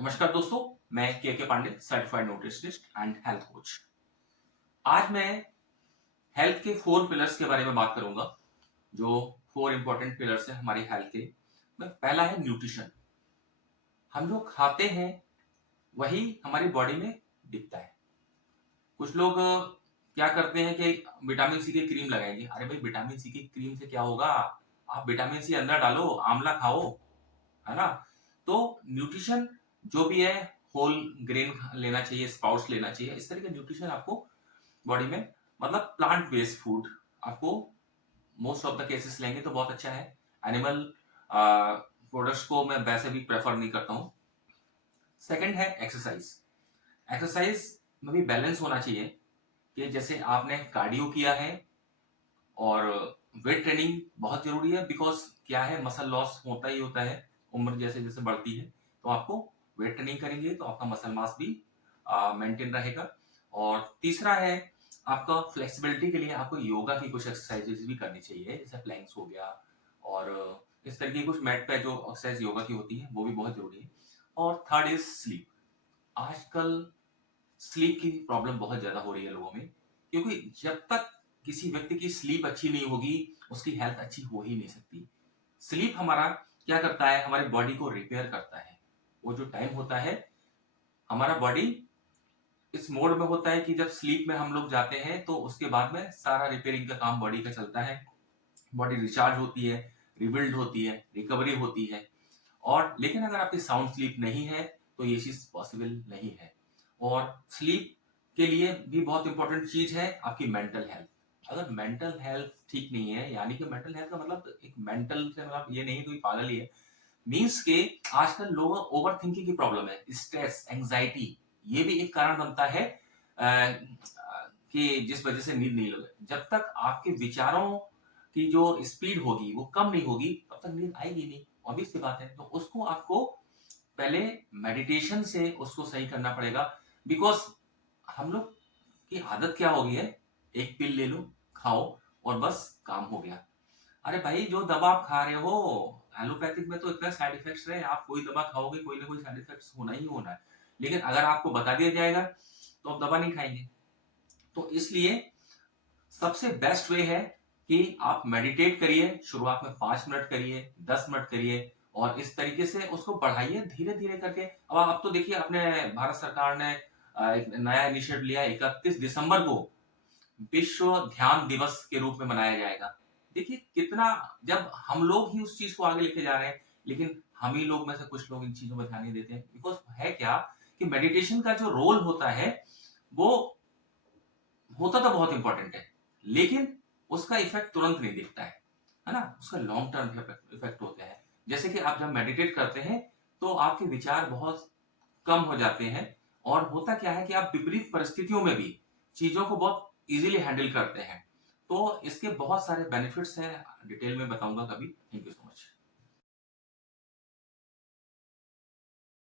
नमस्कार दोस्तों, मैं K Pandey, certified nutritionist and health coach. आज मैं हेल्थ के 4 पिलर्स के बारे में बात करूंगा, जो 4 इंपॉर्टेंट पिलर्स हैं हमारी हेल्थ के। पहला है न्यूट्रिशन। हम जो खाते हैं वही हमारी बॉडी में दिखता है। कुछ लोग क्या करते हैं कि विटामिन सी की क्रीम लगाएंगे। अरे भाई, विटामिन सी की क्रीम से क्या होगा? आप विटामिन सी अंदर डालो, आंवला खाओ, है ना। तो न्यूट्रिशन जो भी है, होल ग्रेन लेना चाहिए, स्प्राउट्स लेना चाहिए। इस तरह का न्यूट्रिशन आपको बॉडी में, मतलब प्लांट बेस्ड फूड आपको मोस्ट ऑफ द केसेस लेंगे तो बहुत अच्छा है। एनिमल प्रोडक्ट्स को मैं वैसे भी प्रेफर नहीं करता हूं। सेकंड है एक्सरसाइज। एक्सरसाइज में भी बैलेंस होना चाहिए कि जैसे आपने कार्डियो किया है और वेट ट्रेनिंग बहुत जरूरी है। बिकॉज क्या है, मसल लॉस होता ही होता है उम्र जैसे जैसे बढ़ती है। तो आपको वेट ट्रेनिंग करेंगे तो आपका मसल मास भी मेंटेन रहेगा। और तीसरा है आपका फ्लेक्सिबिलिटी के लिए आपको योगा की कुछ एक्सरसाइजेस भी करनी चाहिए, जैसे प्लैंक्स हो गया और इस तरह की कुछ मैट पे जो एक्सरसाइज योगा की होती है वो भी बहुत जरूरी है। और थर्ड इज स्लीप। आजकल स्लीप की प्रॉब्लम बहुत ज्यादा हो रही है लोगों में, क्योंकि जब तक किसी व्यक्ति की स्लीप अच्छी नहीं होगी उसकी हेल्थ अच्छी हो ही नहीं सकती। स्लीप हमारा क्या करता है, हमारी बॉडी को रिपेयर करता है। वो जो टाइम होता है, हमारा बॉडी इस मोड में होता है कि जब स्लीप में हम लोग जाते हैं तो उसके बाद में सारा रिपेयरिंग का काम बॉडी का चलता है। बॉडी रिचार्ज होती है, रिबिल्ड होती है, रिकवरी होती है। और लेकिन अगर आपकी साउंड स्लीप नहीं है तो ये चीज पॉसिबल नहीं है। और स्लीप के लिए भी बहुत इंपॉर्टेंट चीज है आपकी मेंटल हेल्थ। अगर मेंटल हेल्थ ठीक नहीं है, यानी कि मेंटल हेल्थ का मतलब एक मेंटल से मतलब ये नहीं कोई पागल ही है। मीन्स के आजकल लोगों को ओवर थिंकिंग की प्रॉब्लम है, स्ट्रेस, एंजाइटी, ये भी एक कारण बनता है कि जिस वजह से नींद नहीं लगे। जब तक आपके विचारों की जो स्पीड होगी वो कम नहीं होगी तब तक नींद आएगी नहीं, ऑब्वियस सी बात है। तो उसको आपको पहले मेडिटेशन से उसको सही करना पड़ेगा। बिकॉज हम लोग की आदत क्या हो गई है, एक पिल ले लो, खाओ और बस काम हो गया। अरे भाई, जो दवा आप खा रहे हो, एलोपैथिक में तो इतना साइड इफेक्ट्स है, आप कोई दवा खाओगे कोई ना कोई साइड इफेक्ट्स होना ही होना है। लेकिन अगर आपको बता दिया जाएगा तो आप दवा नहीं खाएंगे। तो इसलिए सबसे बेस्ट वे है कि आप मेडिटेट करिए। शुरुआत में 5 मिनट करिए, 10 मिनट करिए और इस तरीके से उसको बढ़ाइए धीरे धीरे करके। अब तो देखिए, अपने भारत सरकार ने एक नया इनिशिएटिव लिया। 31 दिसंबर को विश्व ध्यान दिवस के रूप में मनाया जाएगा। देखिए कितना, जब हम लोग ही उस चीज को आगे लेके जा रहे हैं, लेकिन हम ही लोग में से कुछ लोग इन चीजों पर ध्यान नहीं देते हैं। बिकॉज है क्या कि मेडिटेशन का जो रोल होता है वो होता तो बहुत इंपॉर्टेंट है, लेकिन उसका इफेक्ट तुरंत नहीं दिखता है ना। उसका लॉन्ग टर्म इफेक्ट होता है। जैसे कि आप जब मेडिटेट करते हैं तो आपके विचार बहुत कम हो जाते हैं। और होता क्या है कि आप विपरीत परिस्थितियों में भी चीजों को बहुत इजीली हैंडल करते हैं। तो इसके बहुत सारे बेनिफिट्स हैं, डिटेल में बताऊंगा कभी। Thank you so much.